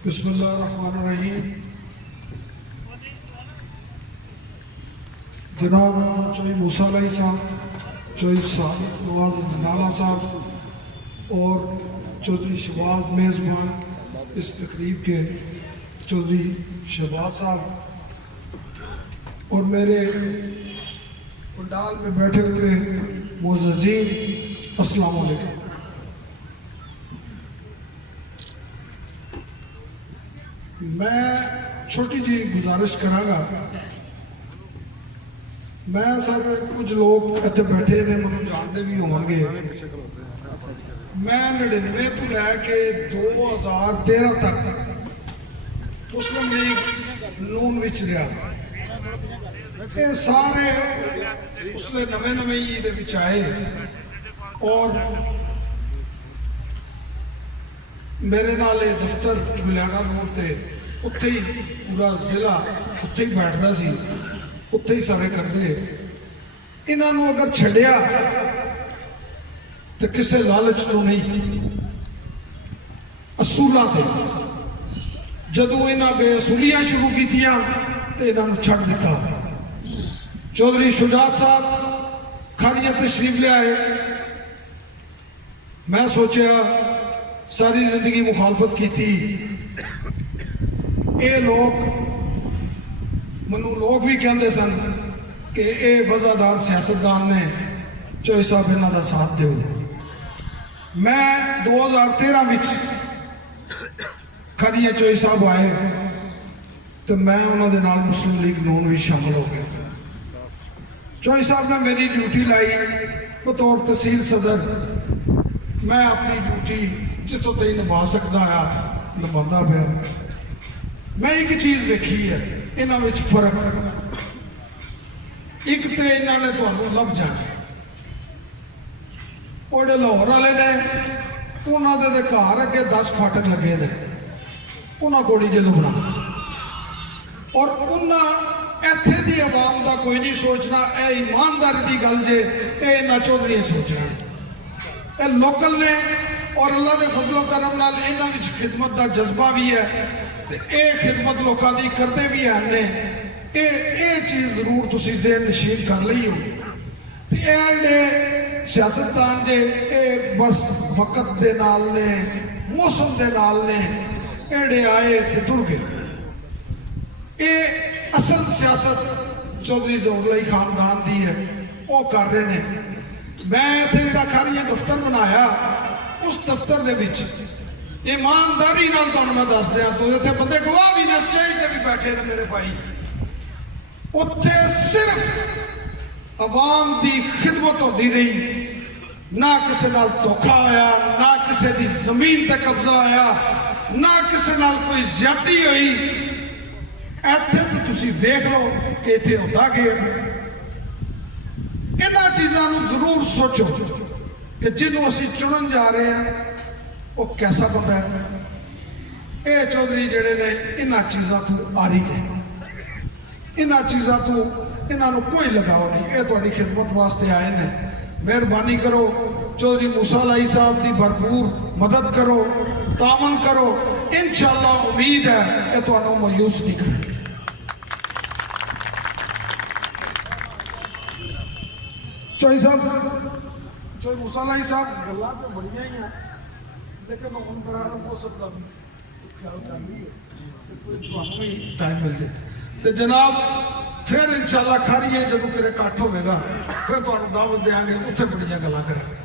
बिस्मिल्लाहिर्रहमानिर्रहीम। जनाब चौधरी मूसा अलैहि साहब, चौधरी सादिक नवाज नाला साहब और चौधरी शहबाज मेज़बान इस तकरीब के चौधरी शहबाज साहब और मेरे पंडाल में बैठे हुए मुअज़्ज़िज़ीन, अस्सलाम वालेकुम। मैं छोटी जी गुजारिश करांगा। मैं सर कुछ लोग इतने बैठे ने मैं जानते भी होंगे। मैं 99 तो लैके 2013 तक मुस्लिम लीग नून विच रहा। ये सारे उसले नवे नवे ही दे विच आए और मेरे नाल दफ्तर गुलियाना रोड से उत्थे ही पूरा जिला उत्थे ही बैठता सी, उत्थे ही सारे करते। इन्हों अगर छड़िया तो किसी लालच तो नहीं, असूलों से जदों इन्हें बेअसूलियां शुरू की तो इन्हों छड़ दिता। चौधरी शुजात साहब खारिया तशरीफ लियाए। मैं सोचा सारी जिंदगी मुखालफत की थी। ये लोग मनु लोग भी कहते सन कि ये वजादार सियासतदान ने, चौधरी साहब इन्हों का साथ दो। मैं 2013 में खरीए चौधरी साहब आए तो मैं उन्होंने नाल मुस्लिम लीग नून में शामिल हो गया। चौधरी साहब ने मेरी ड्यूटी लाई बतौर तहसील सदर। मैं अपनी ड्यूटी जितों तक निभा सकता है निभाता पाया। मैं एक चीज़ देखी है इन्हों में फर्क। एक तो इन्होंने तुहानू लभ जाना और जो लाहौर वाले ने उन्होंने घर अगे 10 फाटक लगे ने, उन्होंने को नहीं जे लुभना और उन्हें इत्थे दी आवाम का कोई नहीं सोचना। यह ईमानदारी की गल जे ये इन्होंने चौधरी सोचना। ये लोकल ने और अल्लाह के फजलो करम नाल इन्हां विच खिदमत का जज्बा भी है तो ये खिदमत लोगों की करते भी हैं ने। ये चीज़ जरूर तुसीं ज़हन नशीन कर ली हो। ये सियासतदान जे ये बस वक्त दे नाल ने, मौसम दे नाल ने एड़े आए तो टुर गए। ये असल सियासत चौधरी ज़ोरलाई खानदान की है, वो कर रहे हैं। मैं इत्थे जिहड़ा खारिया दफ्तर बनाया उस दफ्तर दे विच ईमानदारी नाल तुहानूं मैं दस दियां तो इत्थे बंदे गवाह भी ने, स्टेज ते भी बैठे ने मेरे भाई। उत्थे सिर्फ आवाम की खिदमत होती रही, ना किसी नाल धोखा होया, ना किसी की जमीन ते कब्जा होया, ना किसी नाल कोई ज्यादती हुई। इत्थे तो तुसीं देख लो कि इत्थे होंदा की है। इन्हां चीज़ों को जरूर सोचो कि जिन्हों असीं चुनन जा रहे हैं वो कैसा बंदा है। ये चौधरी जिहड़े ने इन्हां चीज़ों तो आरी ने, इन्हां चीज़ों तो इन्हों कोई लगाव नहीं। ये तुहाडी खिदमत वास्ते आए हैं। मेहरबानी करो चौधरी मूसा अलैहि साहब की भरपूर मदद करो, तामन करो। इंशाअल्लाह उम्मीद है कि तुहानूं मायूस नहीं करेंगे। चौधरी साहब, चौधरी मूसा अलैहि साहब गल्लां तो बड़ियां ही हैं, लेकिन मैं उन दौरान मौसम का भी ख्याल कर लीए तुहानूं ही टाइम मिल जाए तो जनाब फिर इंशाअल्लाह खारिए जदों किरे इकट्ठ होगा फिर तुहानूं दावत देंगे, उत्थे बड़ियां गल्लां करांगे।